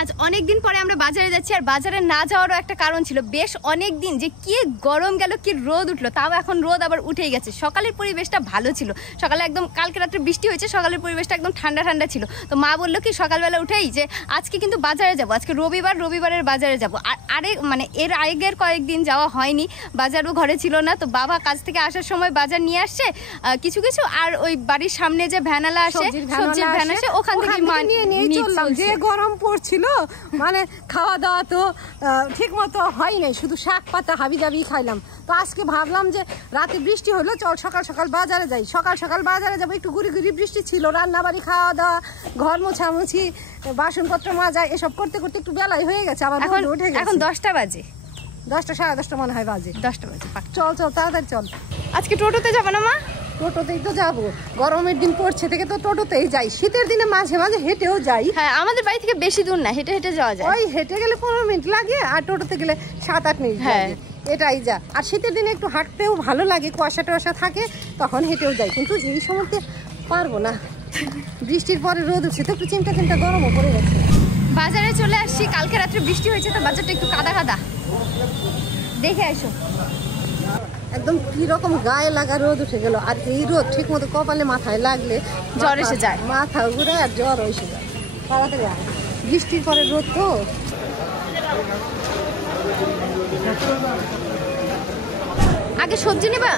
আজ অনেক দিন পরে আমরা বাজারে যাচ্ছি, আর বাজারে না যাওয়ারও একটা কারণ ছিল। বেশ অনেক দিন যে কি গরম গেল, কি রোদ উঠলো, তাও এখন রোদ আবার উঠেই গেছে। সকালের পরিবেশটা ভালো ছিল, সকালে একদম কালকে রাত্রে বৃষ্টি হয়েছে, সকালের পরিবেশটা একদম ঠান্ডা ঠান্ডা ছিল। তো মা বললো কি সকালবেলা উঠেই যে আজকে কিন্তু বাজারে যাব, আজকে রবিবারের বাজারে যাব। আর মানে এর আগের কয়েকদিন যাওয়া হয়নি, বাজারও ঘরে ছিল না। তো বাবা কাজ থেকে আসার সময় বাজার নিয়ে আসছে কিছু কিছু, আর ওই বাড়ির সামনে যে ভ্যানালা আসে, সবজির ভ্যান আসে, ওখান থেকে নিয়ে চললাম। যে গরম পড়ছিল মানে খাওয়া দাওয়া তো ঠিক মতো হয় নাই, শুধু শাক পাতা হাবি জাবি খাইলাম। তো আজকে ভাবলাম যে রাতে বৃষ্টি হলো, চল সকাল সকাল বাজারে যাই। সকাল সকাল বাজারে যাবো, একটু ঘুরি ঘুরি বৃষ্টি ছিল, রান্না বাড়ি খাওয়া দাওয়া, ঘর মোছামুছি, বাসনপত্র মাজা, এসব করতে করতে একটু বেলাই হয়ে গেছে। আবার এখন 10টা বাজে, 10টা সাড়ে 10টা মনে হয় বাজে। 10টা বাজে। চল চল তাড়াতাড়ি চল। আজকে টোটোতে যাবো না মা? টোটোতেই তো যাবো, গরমের দিন পড়ছে থেকে তো টোটোতেই যাই। শীতের দিনে মাঝে মাঝে হেঁটেও যাই। হ্যাঁ, আমাদের বাড়ি থেকে বেশি দূর না, হেঁটে হেঁটে যাওয়া যায়। ওই হেঁটে গেলে 15 মিনিট লাগে, আর টোটোতে গেলে 7-8 মিনিট লাগে। এটাই যা। আর শীতের দিনে একটু হাঁটতেও ভালো লাগে, কুয়াশা টুয়াশা থাকে, তখন হেঁটেও যাই। কিন্তু এই সময়তে পারবো না, বৃষ্টির পরে রোদ উঠছে তো একটু চিমটা চিমটা গরমও পড়ে গেছে। বাজারে চলে আসছি, কালকে রাত্রে বৃষ্টি হয়েছে তো বাজারটা একটু কাদা কাদা, দেখে আসো। একদম কিরকম গায়ে লাগা রোদ উঠে গেল। আর এই রোদ ঠিক মতো কপালে মাথায় লাগলে জ্বর এসে যায়, মাথা ঘুরে আর জ্বর এসে যায় তাড়াতাড়ি। বৃষ্টির পরে রোদ তো। আগে সবজি নেবা?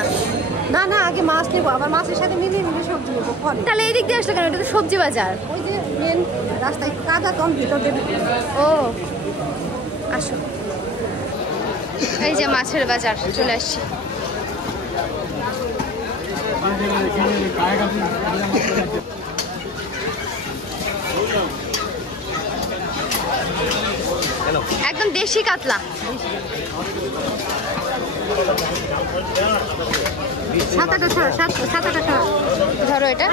না না, আগে মাছ নেবো, আবার মাছের সাথে মিলিয়ে মিলিয়ে সবজি নেবো। তাহলে এই দিক দিয়ে আসলে কেন? এটা তো সবজি বাজার। ওই যে মেন রাস্তায় কাদা, কম ভিতর দেবে। ও আসো, এই যে মাছের বাজার চলে আসছি। একদম দেশি কাতলা, ধরো এটা।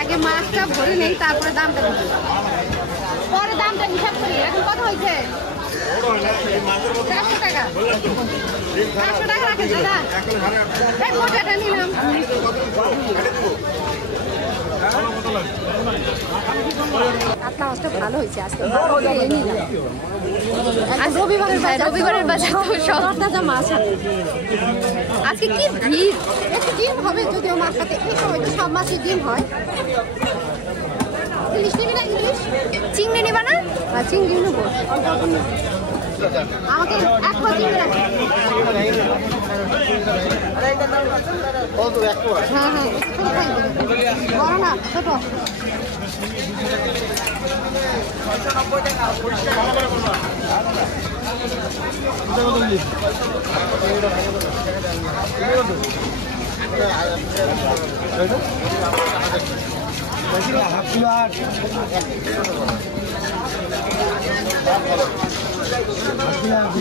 আগে মাছটা ভরে নেই, তারপরে দামটা দিই, পরে দামটা হিসাব করি। এখন কত হয়েছে? 400 টাকা। 400 টাকা রাখেন দাদা। এই মোটাটা নিলাম। কাতলা মাছটা ভালো হয়েছে আজকে, রবিবারের বাজার তো সব তাজা মাছ। আজকে কি ভিড়! একটু ডিম হবে, যদিও মাছ সাথে এই সময় তো সব মাছই ডিম হয়। ইলিশ নিবি না? ইলিশ চিংড়ি নেবা না? চিংড়ি নেবো, আমাকে 1 পা চিংড়ি রাখো। হ্যাঁ হ্যাঁ, বড় না ছোট?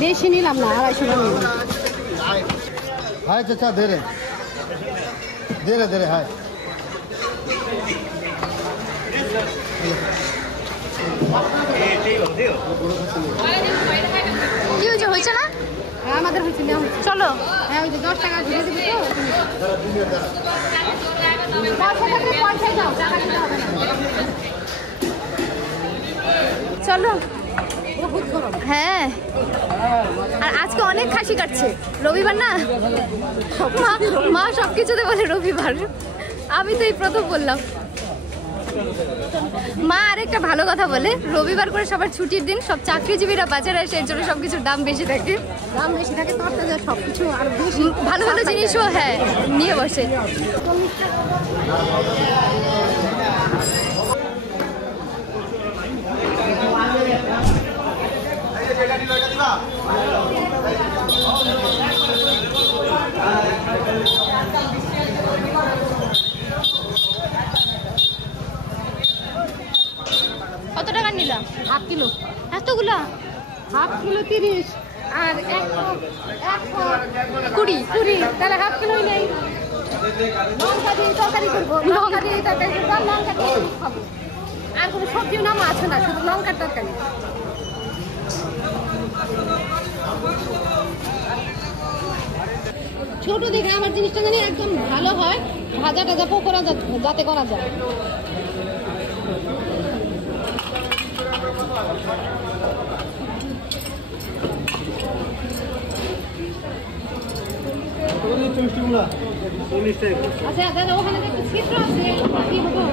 বেশি নিলাম না, 250 টাকা নিলাম। हाय चाचा, दे रहे हाय। কি হয়েছে? হয়েছে না? হ্যাঁ আমাদের হয়েছে, চলো। হ্যাঁ ওই যে 10 টাকা ঘুরে দিবি তো। পয়সা দাও, টাকা দিতে হবে না। চলো। বহুত গরম। হ্যাঁ, আর আজকে অনেক খাসি কাটছে, রবিবার না? মা সবকিছুতে বলে রবিবার, আমি তো এই প্রথম বললাম। মা আরেকটা ভালো কথা বলে, রবিবার করে সবার ছুটির দিন, সব চাকরিজীবীরা বাজারে আসে, এর জন্য সবকিছুর দাম বেশি থাকে। দাম বেশি থাকে, তরতাজা সবকিছু আর বেশি ভালো ভালো জিনিসও হ্যাঁ নিয়ে বসে। কত টাকা নিলাম? 1/2 কিলো। এতগুলা? 1/2 কিলো 30, আর 20, তাহলে 1/2 কিলোই নেই। লঙ্কা দিয়ে তরকারি করবো, লঙ্কা দিয়ে তরকারি করবো, লঙ্কা দিয়ে খাবো। আর কোনো সবজির নাম আছে না, শুধু লঙ্কার তরকারি। ছোট দেখে আমার জিনিসটা জানি একদম ভালো হয়, ভাজা টাজা পকোড়া যাতে করা যায়। আচ্ছা দাদা, ওখানে একটা ছিদ্র আছে, কি হবো?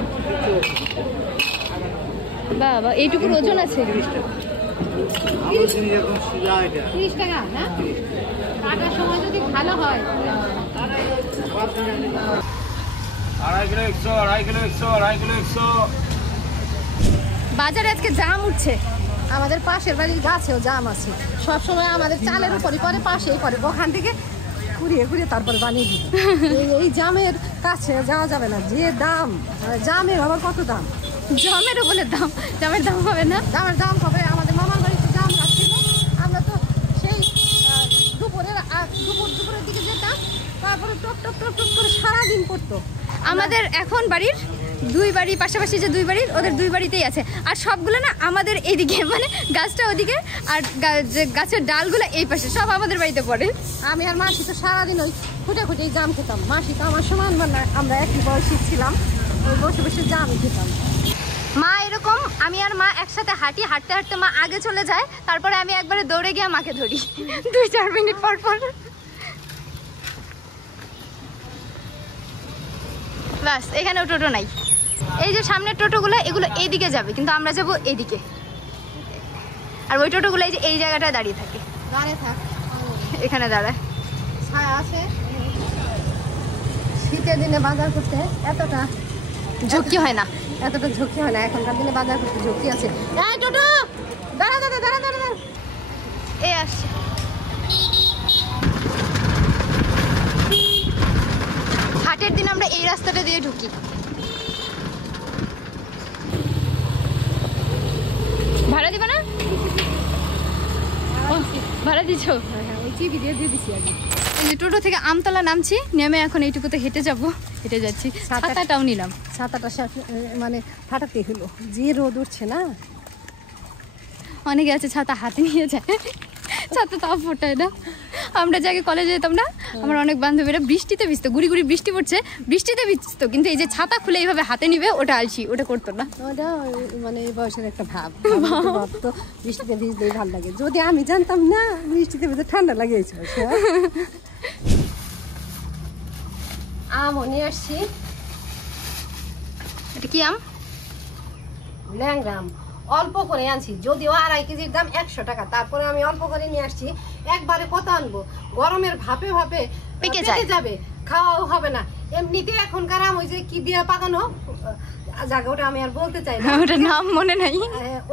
বাবা এইটুকুর ওজন আছে 30 টাকা না? কাটার সময় যদি ভালো হয়। 2.5 কিলো 100, 2.5 কিলো 100, 2.5 কিলো 100। বাজারে আজকে জাম উঠছে। আমাদের পাশের বাড়ির গাছেও জাম আছে, সব সময় আমাদের চালের উপরই পরে, পাশেই পরে, ওখান থেকে কুড়িয়ে কুড়িয়ে তারপরে বানিয়ে দিই। এই জামের কাছে যাওয়া যাবে না, যে দাম, জামের আবার কত দাম, জামের বলে দাম, জামের দাম হবে না? জামের দাম হবে। আমাদের মামার বাড়িতে জাম রাখছিল, আমরা তো সেই দুপুরের দিকে যেতাম, তারপরে টপ টপ টপ টপ করে সারাদিন পড়তো। আমাদের এখন বাড়ির দুই বাড়ি পাশাপাশি, যে দুই বাড়ির, ওদের দুই বাড়িতেই আছে। আর সবগুলো না আমাদের এইদিকে, মানে গাছটা ওদিকে আর যে গাছের ডালগুলো এই পাশে, সব আমাদের বাড়িতে পড়ে। আমি আর মাসি তো সারাদিন ওই খুঁটে খুঁটে জাম খেতাম। মাসি তো আমার সমান, মানে আমরা একই বয়সী ছিলাম, ওই বসে বসে জামই খেতাম। মা এরকম, আমি আর মা একসাথে হাঁটি, হাঁটতে হাঁটতে মা আগে চলে যায়, তারপরে আমি একবারে দৌড়ে গিয়ে মাকে ধরি 2-4 মিনিট পর পর। বাস, এখানেও টোটো নাই। এই যে সামনের টোটোগুলো, এগুলো এইদিকে যাবে, কিন্তু আমরা যাবো এইদিকে। আর ওই টোটোগুলো এই যে এই জায়গাটায় দাঁড়িয়ে থাকে, দাঁড়িয়ে থাক, এখানে দাঁড়ায়। ছায়া আছে। শীতের দিনে বাজার করতে এতটা ঝক্কি হয় না। ঝুঁকি হয় না, এখনকার দিনে বাজার করতে ঝুঁকি আছে। এই টোটো, দাঁড়া দাঁড়া দাঁড়া দাঁড়া, এই আসছে। হাটের দিন আমরা এই রাস্তাটা দিয়ে ঢুকি। ভাড়া দিবা না? ভাড়া দিচ্ছ? হ্যাঁ, ওই চিবি দিয়ে দিছি আগে। এই যে টোটো থেকে আমতলা নামছি, নেমে এখন এইটুকুতে হেঁটে যাব, হেঁটে যাচ্ছি। ছাতাটাও নিলাম। ছাতাটা মানে ফাটাতে হলো, যে রোদ উঠছে না। অনেকে আছে ছাতা হাতে নিয়ে যায়, ছাতা তাও ফোটায় না। আমরা যে আগে কলেজে যেতাম না, আমার অনেক বান্ধবীরা বৃষ্টিতে ভিজতো, গুড়ি গুড়ি বৃষ্টি পড়ছে, বৃষ্টিতে ভিজতো, কিন্তু এই যে ছাতা খুলে এইভাবে হাতে নিবে, ওটা আলসি, ওটা করতো না। ওটা মানে এই বয়সের একটা ভাব, তো বৃষ্টিতে ভিজলেই ভালো লাগে। যদি আমি জানতাম না বৃষ্টিতে ভিজে ঠান্ডা লাগিয়েছে। আমও নিয়ে আসছি। এটা কি আম? ল্যাংড়া আম, অল্প করে আনছি, যদিও 2.5 কেজির দাম 100 টাকা, তারপরে আমি অল্প করে নিয়ে আসছি। একবারে কত আনবো, গরমের ভাপে ভাপে পেকে যাবে, খাওয়াও হবে না। এমনিতে এখনকার আম ওই যে কি দিয়ে পাকানো, জায়গা ওটা আমি আর বলতে চাই না, ওটা নাম মনে নাই।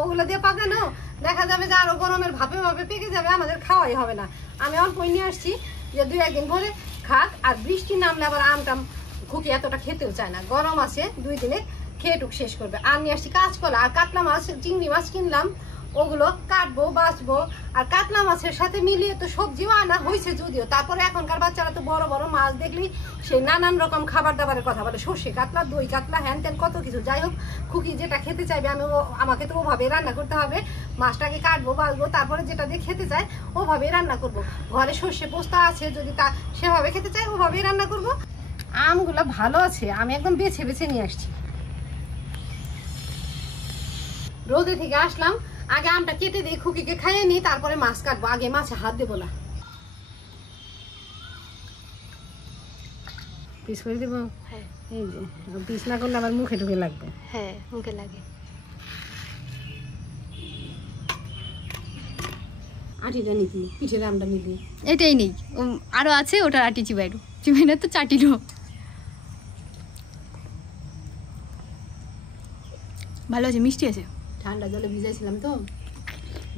ওগুলো দিয়ে পাকানো, দেখা যাবে যে আরো গরমের ভাপে ভাপে পেকে যাবে, আমাদের খাওয়াই হবে না। আমি অল্পই নিয়ে আসছি, যে 2-1 দিন ভরে খাক। আর বৃষ্টি নামলে আবার আমটাম খুকি এতটা খেতেও চায় না, গরম আছে 2 দিনে খেয়ে টুক শেষ করবে। আর নিয়ে আসছি কাঁচকলা আর কাতলা মাছ, চিংড়ি মাছ কিনলাম, ওগুলো কাটবো বাছবো। আর কাতলা মাছের সাথে মিলিয়ে তো সবজিও আনা হয়েছে যদিও, তারপরে এখনকার বাচ্চারা তো বড় বড় মাছ দেখলেই সেই নানান রকম খাবার দাবারের কথা বলে, সর্ষে কাতলা, দই কাতলা, হ্যান ত্যান কত কিছু। যাই হোক, খুকি যেটা খেতে চাইবে আমাকে তো ওভাবে রান্না করতে হবে। মাছটাকে কাটবো বাছবো, তারপরে যেটা দিয়ে খেতে চায় ওভাবেই রান্না করব। ঘরে সর্ষে পোস্তা আছে, যদি তা সেভাবে খেতে চায় ওভাবেই রান্না করব। আমগুলো ভালো আছে, আমি একদম বেছে বেছে নিয়ে আসছি। রোদে থেকে আসলাম, আগে আমটা কেটে দিই, খুকিকে খাইয়ে নিই, তারপরে মাছ কাটবো। আগে মাছে হাত দেবো না, পিস করে দেবো। এই যে পিস না করলে আবার মুখে ঢুকে লাগবে। হ্যাঁ, মুখে লাগে। আটিটা নিবি, পিঠের আমটা নিবি। এটাই নেই, আরো আছে, ওটার আটি চিবাইরো, চিবাইনা তো চাটিরো। ভালো আছে, মিষ্টি আছে। ঠান্ডা জলে ভিজাইছিলাম তো,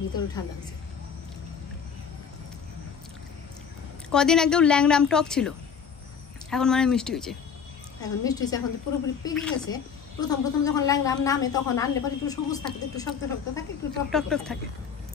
ভিতরে ঠান্ডা আছে। কদিন একদম ল্যাংড়া আম টক ছিল, এখন মানে মিষ্টি হয়েছে। এখন মিষ্টি হয়েছে, এখন তো পুরোপুরি পেকে গেছে। প্রথম যখন ল্যাংড়া আম নামে তখন আনলে পরে একটু সবুজ থাকে, একটু শক্ত শক্ত থাকে, একটু টক টক টক থাকে।